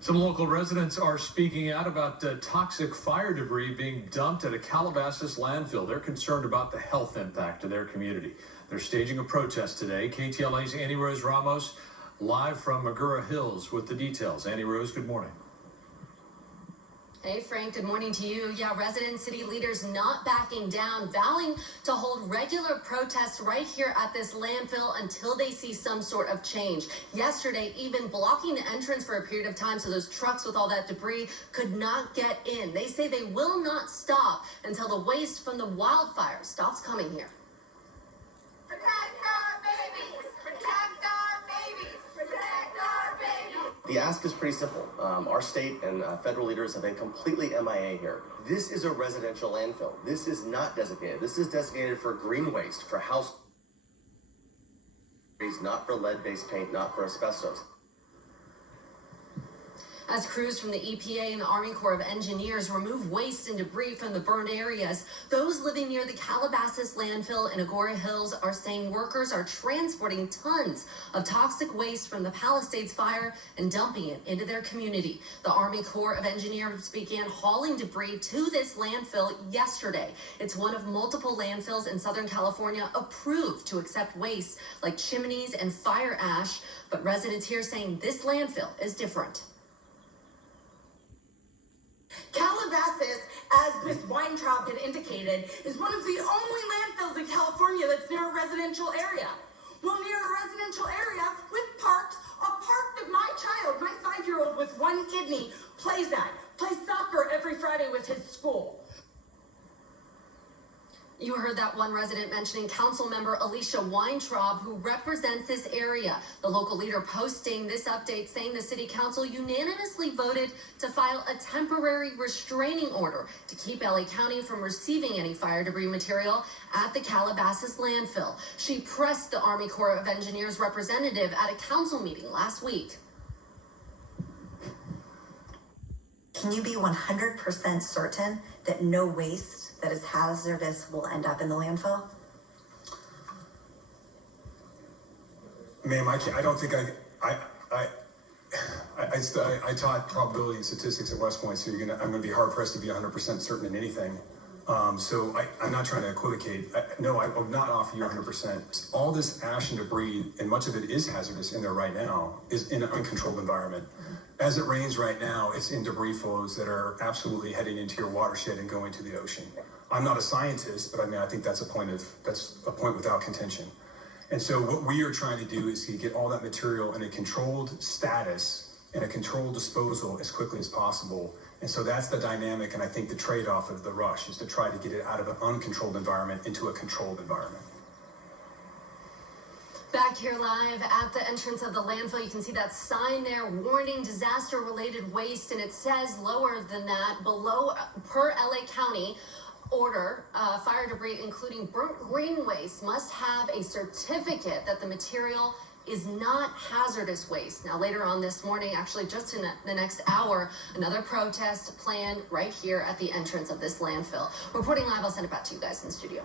Some local residents are speaking out about toxic fire debris being dumped at a Calabasas landfill. They're concerned about the health impact to their community. They're staging a protest today. KTLA's Annie Rose Ramos live from Magura Hills with the details. Annie Rose, good morning. Hey Frank, good morning to you. Yeah, resident city leaders not backing down, vowing to hold regular protests right here at this landfill until they see some sort of change. Yesterday, even blocking the entrance for a period of time so those trucks with all that debris could not get in. They say they will not stop until the waste from the wildfire stops coming here. The ask is pretty simple. Our state and federal leaders have been completely MIA here. This is a residential landfill. This is not designated. This is designated for green waste, for house, not for lead-based paint, not for asbestos. As crews from the EPA and the Army Corps of Engineers remove waste and debris from the burned areas, those living near the Calabasas Landfill in Agora Hills are saying workers are transporting tons of toxic waste from the Palisades Fire and dumping it into their community. The Army Corps of Engineers began hauling debris to this landfill yesterday. It's one of multiple landfills in Southern California approved to accept waste like chimneys and fire ash, but residents here saying this landfill is different. Calabasas, as Ms. Weintraub had indicated, is one of the only landfills in California that's near a residential area. Well, near a residential area with parks, a park that my child, my 5-year-old with one kidney, plays soccer every Friday with his school. You heard that one resident mentioning council member Alicia Weintraub, who represents this area. The local leader posting this update saying the city council unanimously voted to file a temporary restraining order to keep LA County from receiving any fire debris material at the Calabasas landfill. She pressed the Army Corps of Engineers representative at a council meeting last week. Can you be 100% certain that no waste that is hazardous will end up in the landfill? Ma'am, I don't think I taught probability and statistics at West Point, so I'm gonna be hard pressed to be 100% certain in anything. So I'm not trying to equivocate. No, I will not offer you 100%. All this ash and debris, and much of it is hazardous in there right now, is in an uncontrolled environment. As it rains right now, it's in debris flows that are absolutely heading into your watershed and going to the ocean. I'm not a scientist, but I think that's a point without contention. And so what we are trying to do is to get all that material in a controlled status and a controlled disposal as quickly as possible. And so that's the dynamic, and I think the trade-off of the rush is to try to get it out of an uncontrolled environment into a controlled environment. Back here live at the entrance of the landfill, you can see that sign there warning disaster-related waste, and it says lower than that, below per LA County order, fire debris including burnt green waste must have a certificate that the material is not hazardous waste. Now later on this morning, actually just in the next hour, another protest planned right here at the entrance of this landfill. Reporting live, I'll send it back to you guys in the studio.